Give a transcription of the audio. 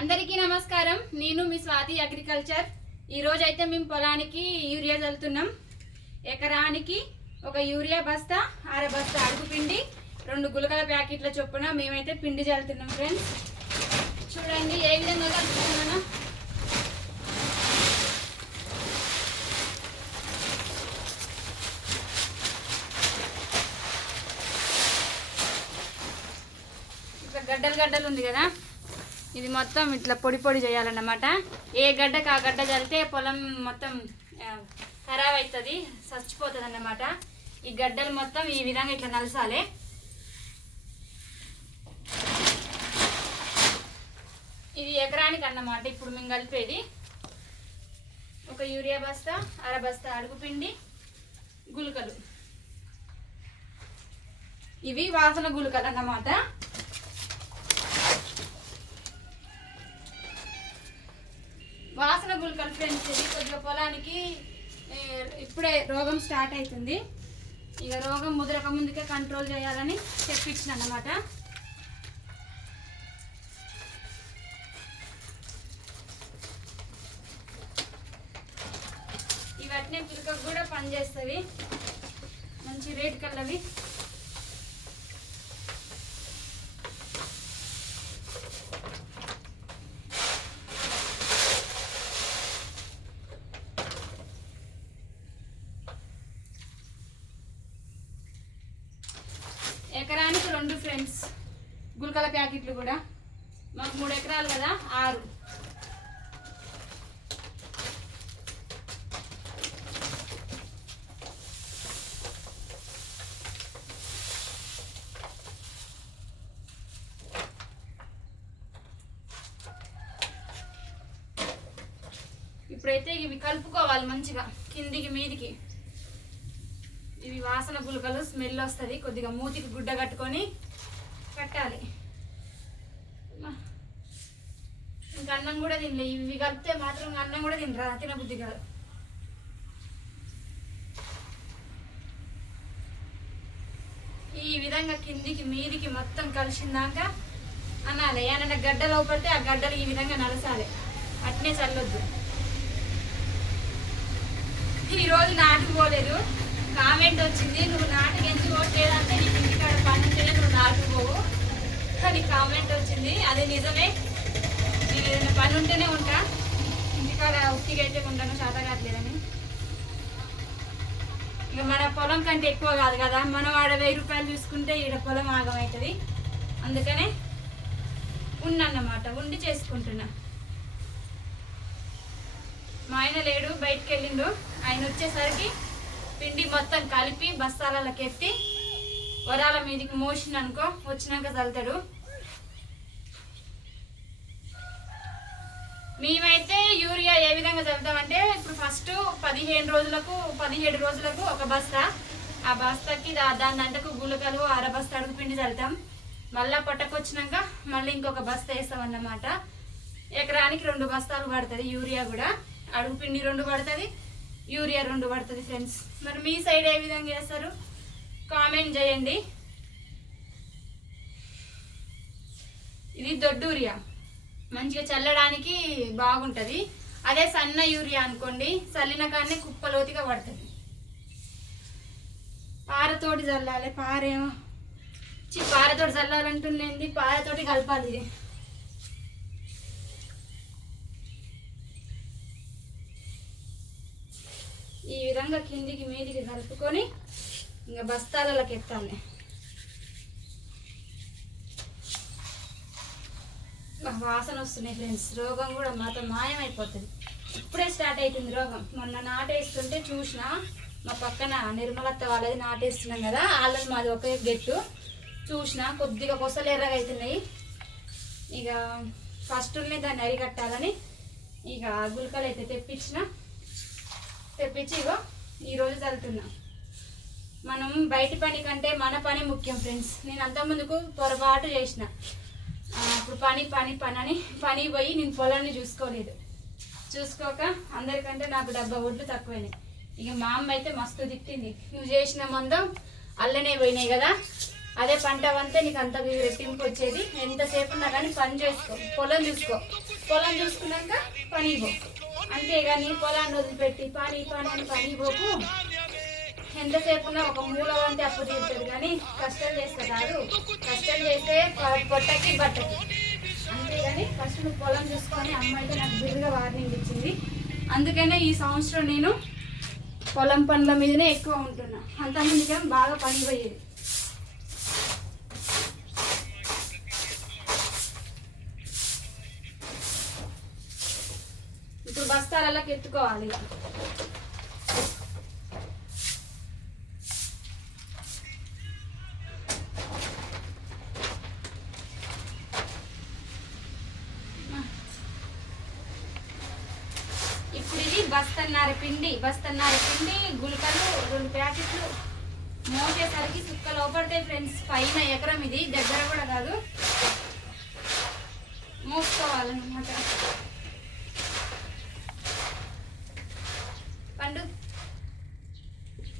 అందరికీ నమస్కారం. నేను మీ స్వాతి అగ్రికల్చర్. ఈరోజు అయితే మేము పొలానికి యూరియా చల్లుతున్నాం. ఎకరానికి ఒక యూరియా బస్తా అర బస్తా అడుగు పిండి రెండు గులకల ప్యాకెట్ల చొప్పున మేమైతే పిండి చల్లుతున్నాం ఫ్రెండ్స్. చూడండి ఏ విధంగా కలుపుతున్నానో గడ్డలు గడ్డలు ఉంది కదా? ఇది మొత్తం ఇట్లా పొడి పొడి చేయాలన్నమాట. ఏ గడ్డకు ఆ గడ్డ చల్లితే పొలం మొత్తం ఖరాబ్ అవుతుంది చచ్చిపోతుంది అన్నమాట ఈ గడ్డలు మొత్తం ఈ విధంగా ఇట్లా నలసాలి. ఇది ఎకరానికి అన్నమాట ఇప్పుడు మేము కలిపేది. ఒక యూరియా బస్తా అర బస్తా అడుగు పిండి గుళికలు. ఇవి వాసన గుళికలు అన్నమాట. ఫ్రెండ్స్ ఇది కొద్దిగా పొలానికి ఇప్పుడే రోగం స్టార్ట్ అవుతుంది ఇక రోగం ముదరక ముందుకే కంట్రోల్ చేయాలని చెప్పించిన అన్నమాట. ఇవన్నీ పిలకకు కూడా పనిచేస్తుంది. మంచి రేట్ కల్లవి ఎకరానికి రెండు ఫ్రెండ్స్ ముక్కల ప్యాకెట్లు కూడా. మాకు మూడు ఎకరాలు కదా ఆరు. ఇప్పుడైతే ఇవి కలుపుకోవాలి మంచిగా కిందికి మీదికి. ఇవి వాసన గులకలు స్మెల్ వస్తుంది కొద్దిగా మూతికి గుడ్డ కట్టుకొని కట్టాలి అమ్మా. ఇంకా అన్నం కూడా తినలే. ఇవి కలిపితే మాత్రం అన్నం కూడా తినరా? తినబుద్ధి కాదు. ఈ విధంగా కిందికి మీదికి మొత్తం కలిసిందాక అనాలి. ఏమన్నా గడ్డ లోపలితే ఆ గడ్డలు ఈ విధంగా నలసాలి. అట్నే చల్లొద్దు. ఈరోజు రోజు నాటుకు పోలేదు. కామెంట్ వచ్చింది నువ్వు నాటుకు ఎందుకు పోవట్లేదంటే నీకు ఇంటికాడ పని ఉంటేనే నువ్వు నాటుకు పోవు. కానీ కామెంట్ వచ్చింది. అది నిజమే. ఏదైనా పని ఉంటేనే ఉంటా. ఇంటికాడ ఉత్తిగా అయితే ఉంటాను శాత కావట్లేదని. ఇక మన పొలం కంటే ఎక్కువ కాదు కదా. మనం ఆడ వెయ్యి రూపాయలు చూసుకుంటే ఈడ పొలం ఆగమవుతుంది అందుకనే ఉన్నన్నమాట ఉండి చేసుకుంటున్నా. మా ఆయన లేడు బయటికి వెళ్ళిండు ఆయన వచ్చేసరికి పిండి మొత్తం కలిపి బస్తాలకి ఎత్తి వరాల మీదకి మోసిన అనుకో వచ్చినాక చల్లుతాడు. మేమైతే యూరియా ఏ విధంగా చల్లుతామంటే ఇప్పుడు ఫస్ట్ పదిహేను రోజులకు పదిహేడు రోజులకు ఒక బస్తా. ఆ బస్తాకి దా- దాని దంటకు గులకలు అర బస్తా అడుగు పిండి చల్లుతాం. మళ్ళీ పొట్టకొచ్చినాక మళ్ళీ ఇంకొక బస్తా వేస్తాం అన్నమాట ఎకరానికి రెండు బస్తాలు పడుతుంది యూరియా కూడా. అడుగు పిండి రెండు పడుతుంది యూరియా రెండు పడుతుంది ఫ్రెండ్స్ మరి మీ సైడ్ ఏ విధంగా చేస్తారు? కామెంట్ చేయండి. ఇది దొడ్డూరియా. మంచిగా చల్లడానికి బాగుంటుంది. అదే సన్న యూరియా అనుకోండి చల్లిన కానీ కుప్పలోతిగా పడుతుంది. పారతోటి చల్లాలి పారేమో. చి పారతోటి చల్లాలంటుండేది పారతోటి కలపాలి ఇది. ఈ విధంగా కిందికి మీదికి కలుపుకొని ఇంకా బస్తాలలోకి ఎత్తాలి. వాసన వస్తున్నాయి ఫ్రెండ్స్. రోగం కూడా మాతో మాయమైపోతుంది. ఇప్పుడే స్టార్ట్ అవుతుంది రోగం. మొన్న నాటేస్తుంటే చూసిన మా పక్కన నిర్మలత్త వాళ్ళది నాటేస్తున్నాం కదా వాళ్ళది మాది ఒకే గెట్టు. చూసిన కొద్దిగా కొసలు ఎర్రగా అవుతున్నాయి ఇక ఫస్ట్నే దాన్ని అరికట్టాలని ఇక గుల్కలు అయితే తెప్పించిన. తెప్పించి ఇగో ఈరోజు చల్లుతున్నా. మనం బయట పని కంటే మన పని ముఖ్యం ఫ్రెండ్స్. నేను అంత ముందుకు పొరపాటు చేసిన. అప్పుడు ఇప్పుడు పని పని పని అని పని పోయి నేను పొలాన్ని చూసుకోలేదు. చూసుకోక అందరికంటే నాకు డబ్బా ఒడ్లు తక్కువైనాయి. ఇక మా అమ్మ అయితే మస్తు తిట్టింది. నువ్వు చేసిన మందం అల్లనే పోయినాయి కదా. అదే పంట వంతే నీకు అంత రెట్టింపు వచ్చేది. ఎంతసేపు ఉన్నా కానీ పని చేసుకో. పొలం చూసుకో. పొలం చూసుకున్నాక పని పో. అంతేగాని పొలాన్ని వదిలిపెట్టి పని పని అని పని పోకు. ఎంతసేపు ఉన్నా ఒక మూల వంతే అప్పు తీరుతుంది కానీ కష్టం చేస్తే కాదు. కష్టం చేస్తే పొట్టకి బట్టకి. అంతేగాని ఫస్ట్ నువ్వు పొలం చూసుకొని అమ్మాయితే నాకు బిరుగా వార్నింగ్ ఇచ్చింది. అందుకనే ఈ సంవత్సరం నేను పొలం పనుల మీదనే ఎక్కువ ఉంటున్నా. అంతమందికేం బాగా పని పోయేది. ఇప్పుడు బస్తాలలోకి ఎత్తుకోవాలి. బస్తన్నర పిండి బస్తన్నర పిండి గులకలు రెండు ప్యాకెట్లు మోసేసరికి సుక్క లోపడతాయి ఫ్రెండ్స్ పైన ఎకరం ఇది దగ్గర కూడా కాదు. మోసుకోవాలన్నమాట.